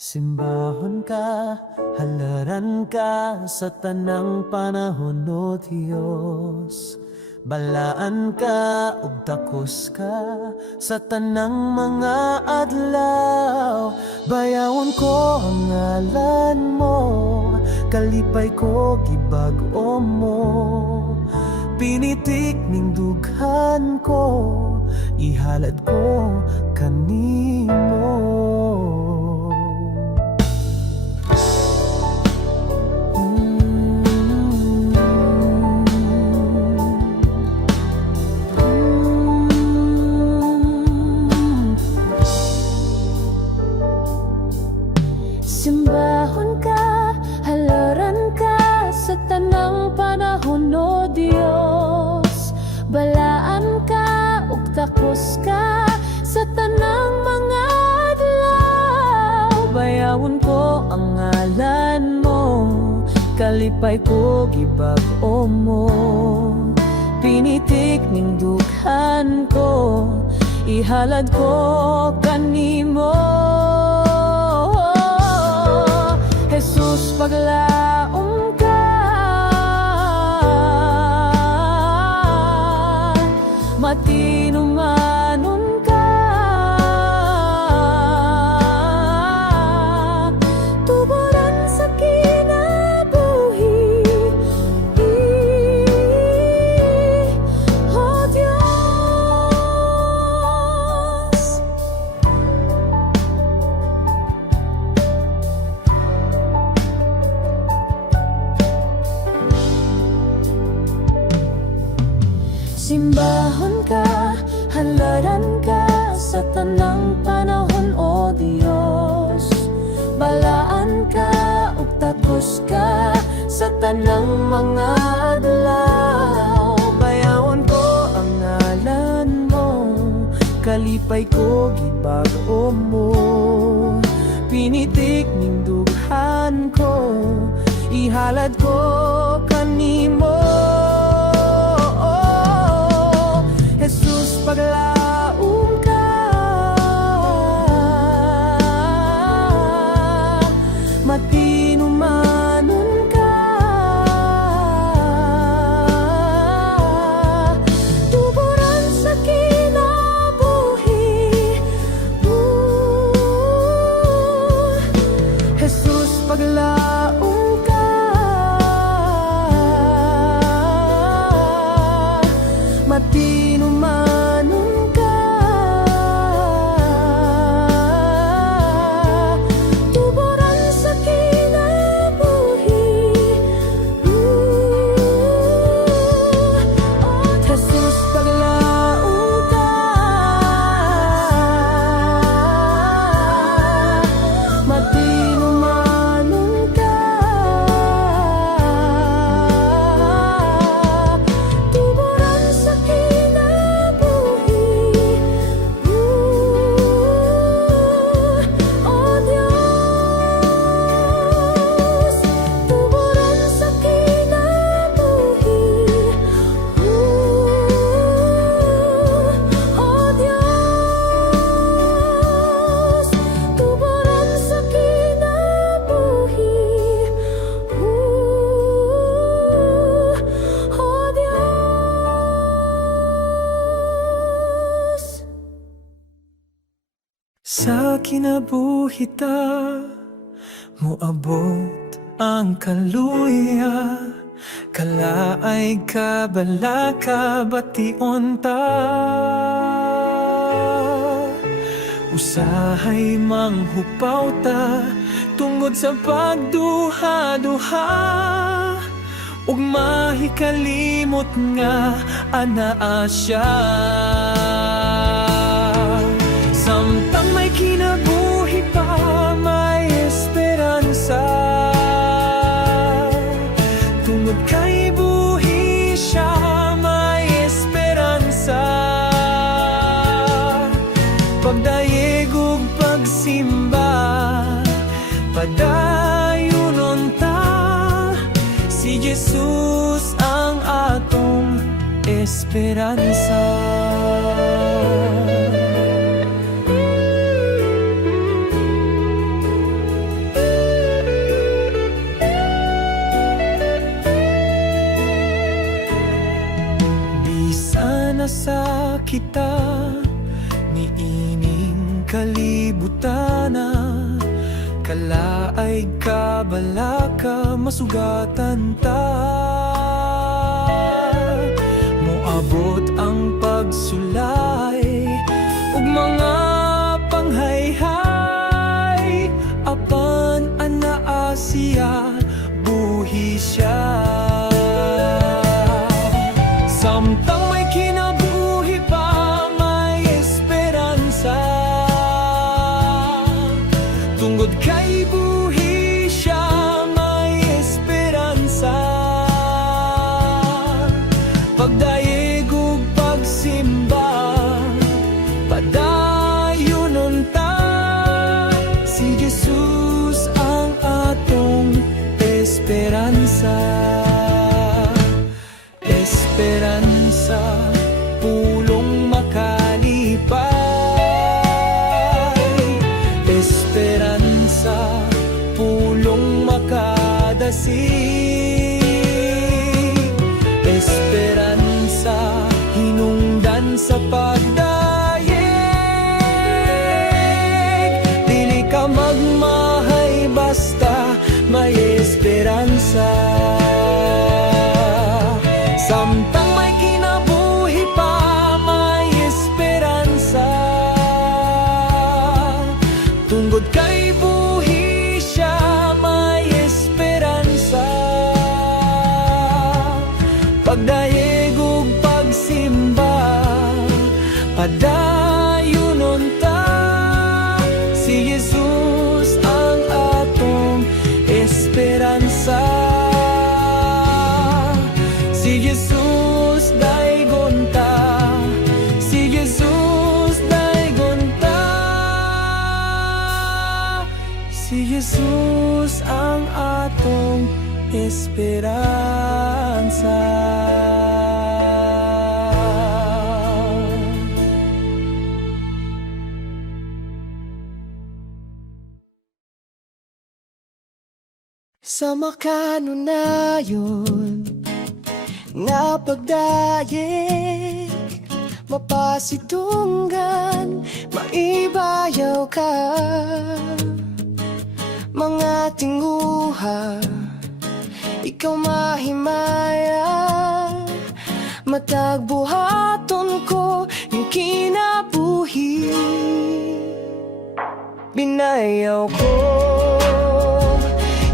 Simbahon ka, halaran ka sa tanang panahon o Diyos. Balaan ka ug takos ka sa tanang mga adlaw. Bayawon ko ang ngalan mo, kalipay ko gibag-o mo. Pinitik ning dughan ko, ihalad ko kanimo. Simbahon ka, halaran ka sa tanang panahon o Diyos. Balaan ka ug takos ka sa tanang mga adlaw. Bayawon ko ang ngalan mo, kalipay ko gibag-o mo. Pinitik ning dughan ko, ihalad ko kanimo. Jesus, paglaom ka, matinumanon ka, tuburan sa kinabuhi, O Diyos. Simbahon ka, halaran ka sa tanang panahon o Diyos. Balaan ka ug takos ka sa tanang mga adlaw. Bayawon ko ang ngalan mo, kalipay ko gibag-o mo. Pinitik ning dughan ko, ihalad ko kanimo. Jesus, paglaom ka, matinumanon ka, tuburan sa kinabuhi, Jesus, paglaom ka, matinumanon ka, tuburan sa kinabuhi, Jesus, paglaom ka, matinumanon ka, tuburan sa kinabuhi, O Diyos. Tuburan sa kinabuhi, O Diyos. Tuburan sa kinabuhi, O Diyos. Sa kinabuhi ta, moabot ang kaluya. Kalaay ka balaka bation ta. Usahay manghupaw ta, tungod sa pagduha-duha. Ug mahikalimot nga anaa siya. Samtang may kinabuhi pa, may esperansa. Tungod kay buhi siya, may esperansa. Pagdayeg ug pagsimba, padayunon ta. Si Jesus ang atong esperansa. nasa kita niining kalibutana kalaay kabalaka masugatan ta moabot ang pagsulay ug mga panghayhay apan anaa siya buhi siya samtang may kinabuhi pa may esperansa tungod kay buhi siya may esperansa pagdaig ug pagsimba padayonon ta si Jesus ang atong esperansa esperansa pulong makalipay esperansa pulong makadasig esperansa hinungdan sa pagdaig dili ka magmahay basta may esperansa samtang may kinabuhi pa may esperansa tungod kay buhi siya may esperansa pagdaig ug pagsimba padayonon ta si Jesus ang atong esperansa si Jesus daygon ta si Jesus daygon ta si Jesus ang atong esperansa sa makanunayon nga pagdayeg mapasidunggan maibayaw ka mga tinguha ikaw mahimaya matagbuhaton ko yung kinabuhi binayaw ko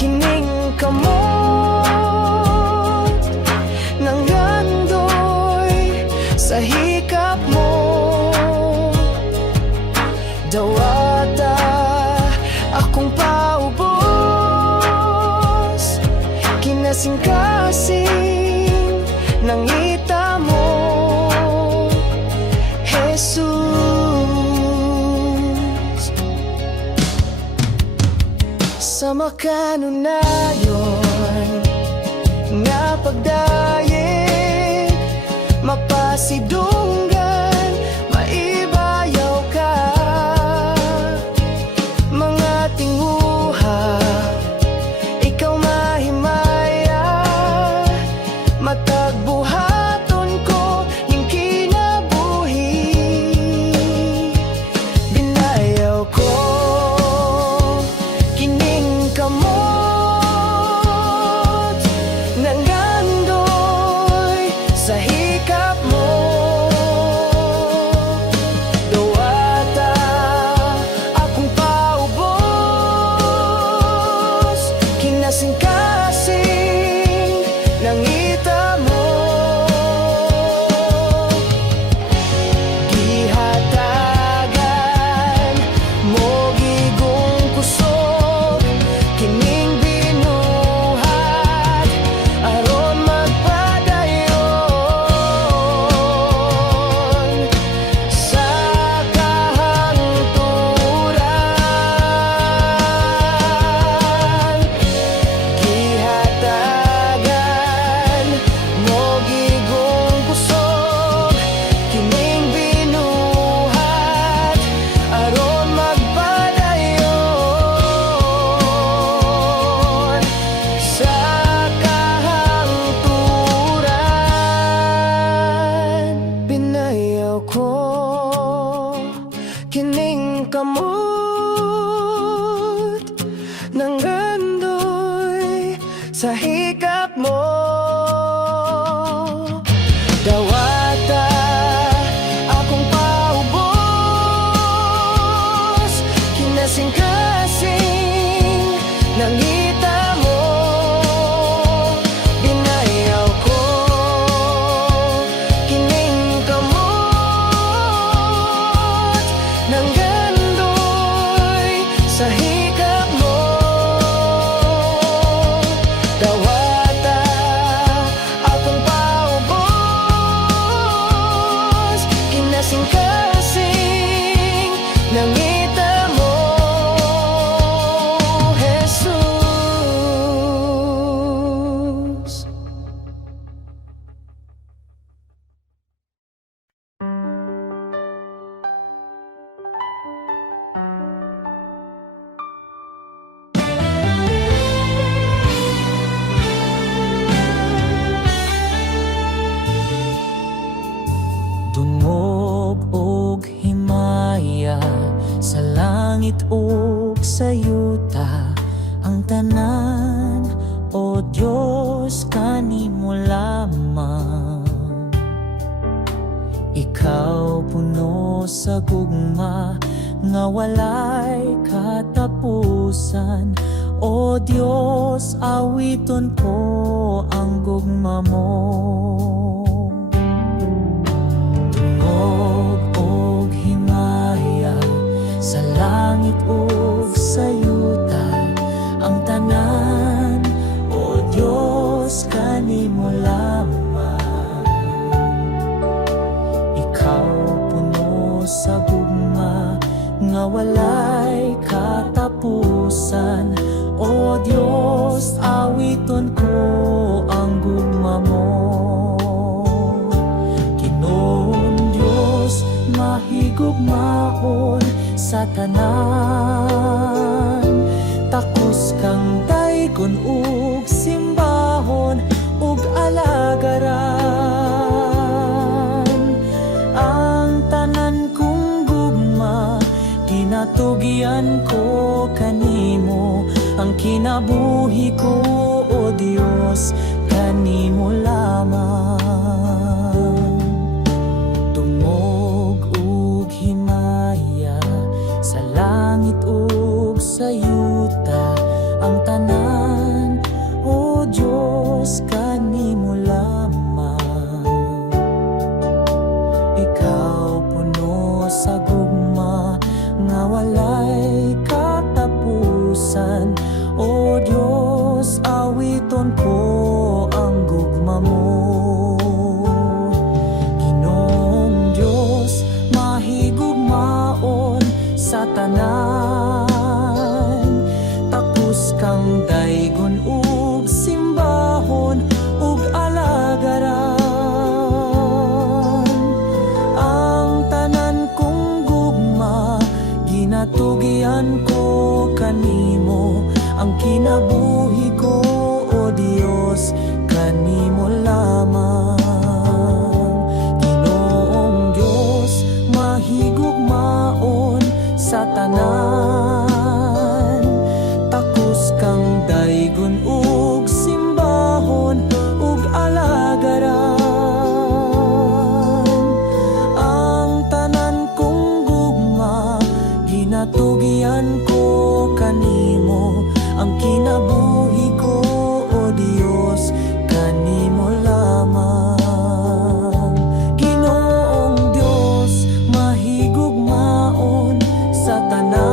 kining kamot ng gandoy sa hikap mo dawata akong paubos kinasing-kasing ng ita mo Jesus sa makanunayon nga pagdayeg mapasidunggan maibayaw ka mga tinguha ikaw mahimaya matagbuhaton ko yung kinabuhi binayaw ko kining kamot ko kining kamot nang gandoy sa hikap mo. Dawata akong paubos, kinasing-kasing nangita mo. Binayaw ko kining kamot nang gandoy sa hikap mo. Dawata akong paubos, kinasing-kasing nangita mo, Jesus. Dungog og himaya sa langit ug sa yuta, ang tanan o Diyos kanimo lamang. Ikaw puno sa gugma nga walay katapusan, o Diyos awiton ko ang gugma mo. Tungog og himaya sa langit ug sa yuta, ang tanan o Diyos kanimo lamang. Ikaw puno sa gugma nga walay katapusan, o Diyos awiton ko ang gugma mo. Ginoong Diyos mahigugmaon sa tanan, takos kang daykon ug simbahon ug alagaran. Ang tanan kong gugma ginatugyan ko kanimo, ang kinabuhi ko o Diyos kanimo lamang. Tungog ug himaya sa langit ug sa yuta, ang tanan o Diyos kanimo lamang. Ikaw puno sa gugma nga walay katapusan, o Diyos awiton ko ang gugma mo. Ginoong Diyos mahigugmaon sa tanan, takos kang daygon ug simbahon ug alagaran. Ang tanan kong gugma ginatugyan ko kanimo, ang kinabuhi ko o Diyos kanimo lamang. Ginoong Diyos mahigugmaon sa tanan, takos kang daygon ug simbahon ug alagaran. Ang tanan kong gugma ginatugyan ko kanimo, ang kinabuhi ko o Diyos kanimo lamang. Ginoong Diyos mahigugmaon sa tanan,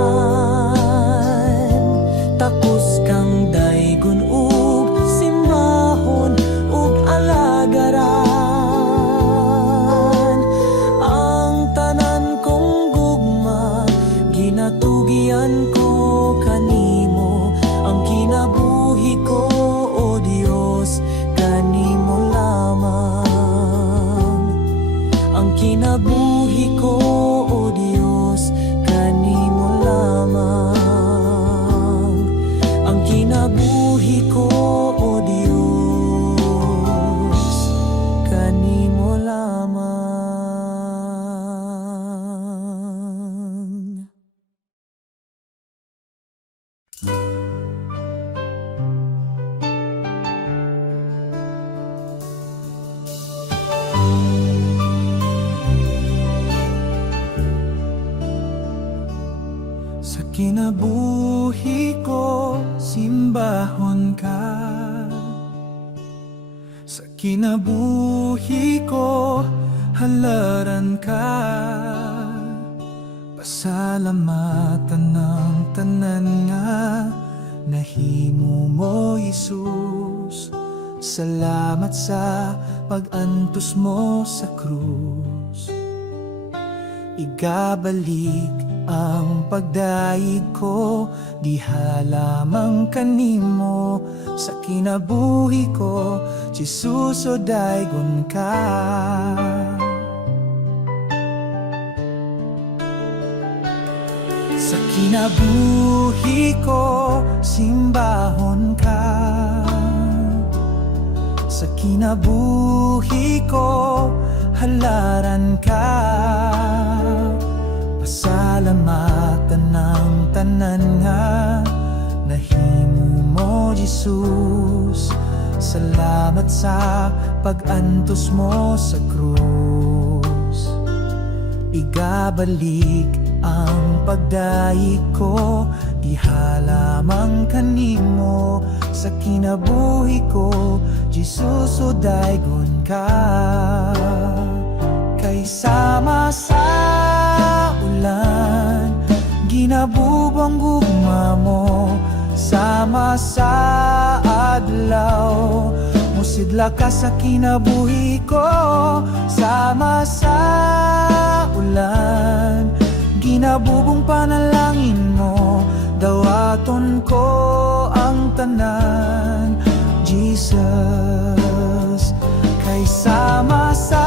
kinabuhi ko, simbahon ka. Sa kinabuhi ko, halaran ka. Pasalamatan ng tanan nga, nahimo mo, Jesus. Salamat sa pag-antos mo sa krus. Igabalik ang pagdaig ko, diha lamang kanimo. Sa kinabuhi ko, Jesus, o daygon ka. Sa kinabuhi ko, simbahon ka. Sa kinabuhi ko, halaran ka. Pasalamatan ng tanan nga, nahimo mo, Jesus. Salamat sa pag-antos mo sa krus. Igabalik ang pagdaig ko, diha lamang kanimo. Sa kinabuhi ko, Jesus, o daygon ka. Kay sama sa ulan, ginabubang gugma mo. Sama sa adlaw, musidla ka sa kinabuhi ko. Sama sa ulan, ginabubong panalangin mo. Dawaton ko ang tanan, Jesus. Kay sama sa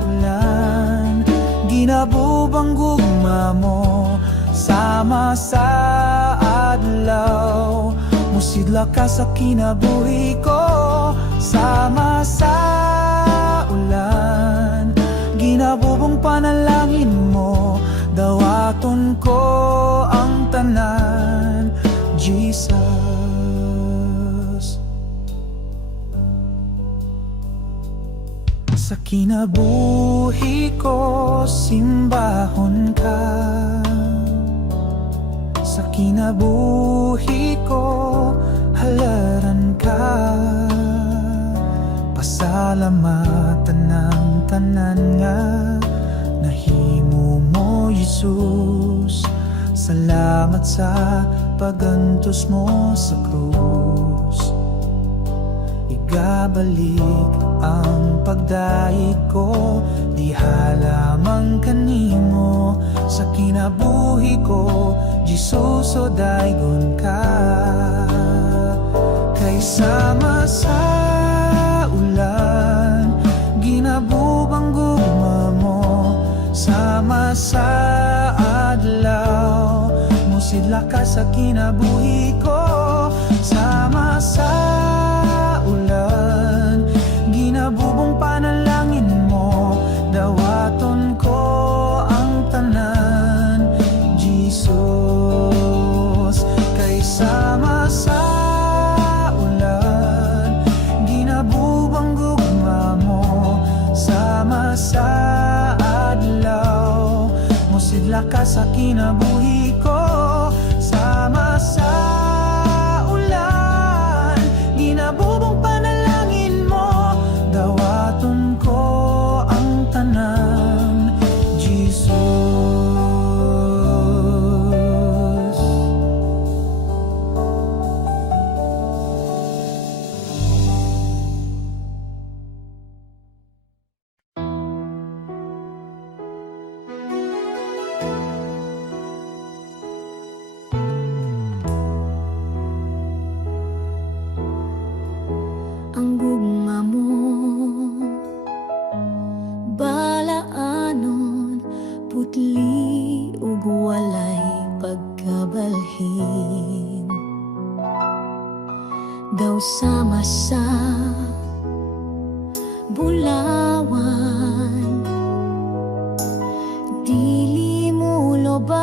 ulan, ginabubang gugma mo. Sama sa adlaw, musidla ka sa kinabuhi ko. Sama sa ulan, ginabubong panalangin mo. Dawaton ko ang tanan, Jesus. Sa kinabuhi ko, simbahon ka. Sa kinabuhi ko, halaran ka. Pasalamatan ng tanan nga, nahimo mo, Jesus. Salamat sa pag-antos mo sa krus. Igabalik ang pagdaig ko, diha lamang kanimo. Sa kinabuhi ko, Jesus, o daygon ka. Kay sama sa ulan, ginabubang gugma mo. Sama sa adlaw, musidla ka sa kinabuhi ko. Sama sa ulan, ginabubong panalangin mo. Dawaton ko ang tanan, Jesus. Kay sama sa ulan, ginabubang gugma mo. Sama sa adlaw, musidla ka sa kinabuhi ko. Sama sa ulan, ginabubong panalangin mo. Dawaton ko ang tanan, Jesus. Ang gugma mo, balaanon, putli ug walay pagkabalhin. Daw sama sa bulawan, dili mo lobat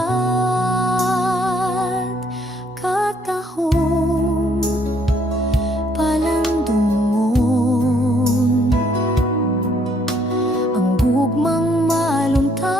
katahong palandungon. Ang gugmang maluntaron,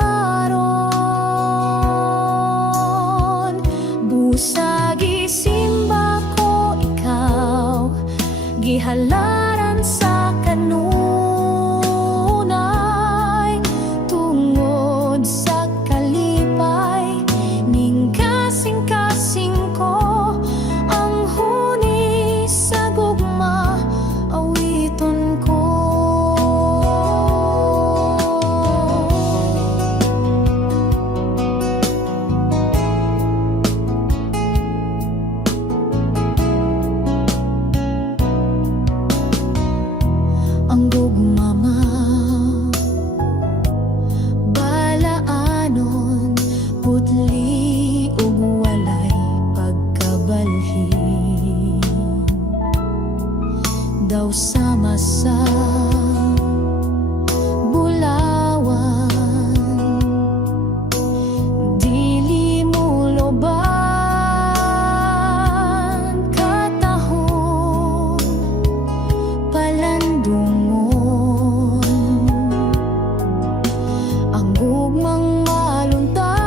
ang gugmang maluntaron.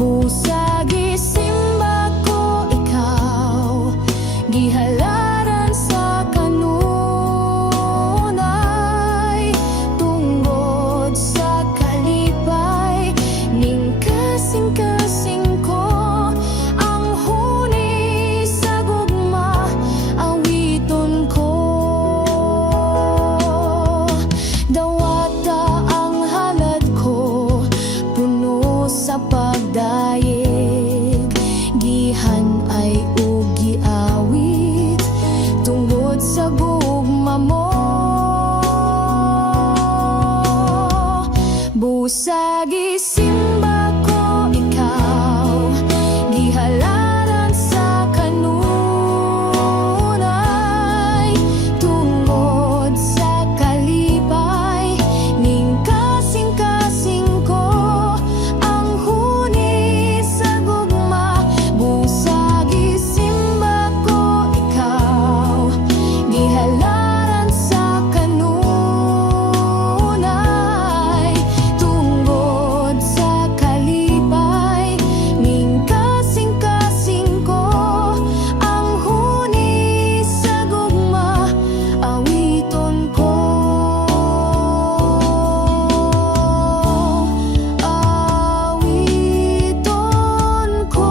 Busag isimba ko ikaw, gihalaran sa kanunay, tungod sa kalipay, ning kasing-kasing ko ang huni sa gugma, awiton ko. Dawata ang halad ko, puno sa pagdayeg, gihan ay ugi awit, tungod sa gugma mo. Busag isimba ko ikaw, gihalaran sa kanunay, tungod sa kalipay, ning kasing-kasing ko ang huni sa gugma. Busag isimba ko ikaw, gihalaran sa kanunay, tungod sa kalipay, ning kasing-kasing ko ang huni sa gugma, awiton ko. Awiton ko.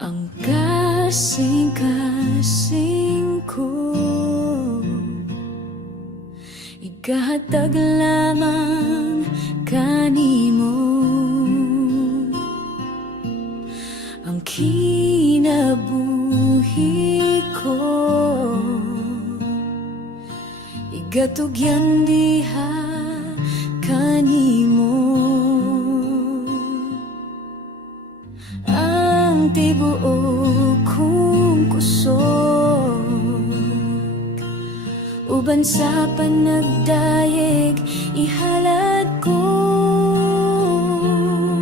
Ang kasing-kasing ko, igahatag lamang kanimo. Ang kinabuhi ko, igatugyan diha kanimo. Ang tibuok kong kusog, uban sa panagdayeg, ihalad ko.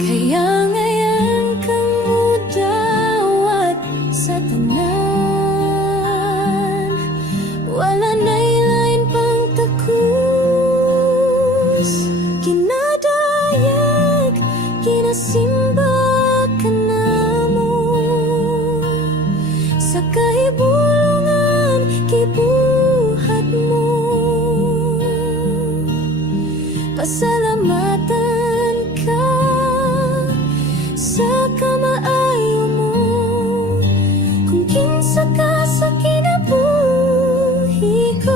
Kaya ngayon kang mudawat sa tanan, wala na'y lain pang takus. Kinadayag, kinasimba ka namo, sa kahibulungan gibuhat mo. Pasalamatan ka sa kamaayo mo, kung kinsa ka sa kinabuhi ko.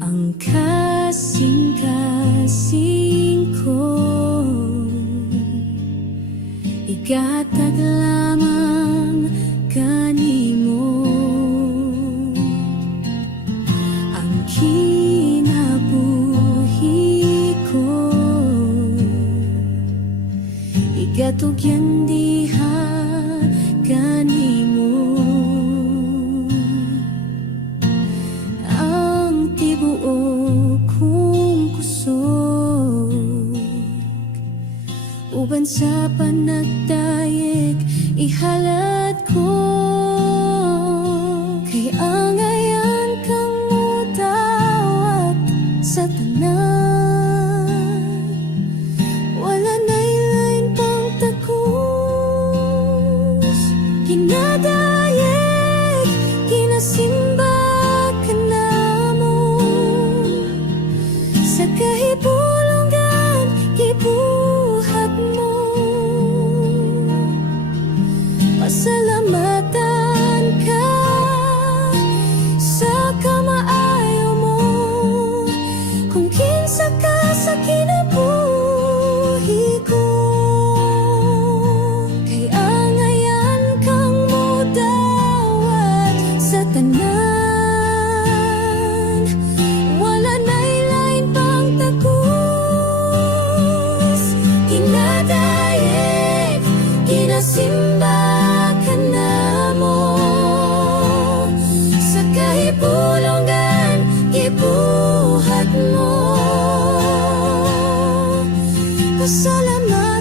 Ang kasing-kasing ko, igatag lamang kanimo. Ang kinabuhi ko, igatugyan diha kanimo. Ang tibuok kong kusog, uban sa panagdayeg, ihalad ko. Kay angayan kang mudawat sa tanan, wala na'y lain pang takus. Kinadayeg, kinasimba ka namo, sa kahibulungan gibuhat mo. Pasalamatan ka sa kamaayo mo, kung kinsa ka sa kinabuhi ko. Kay angayan kang muda Salamat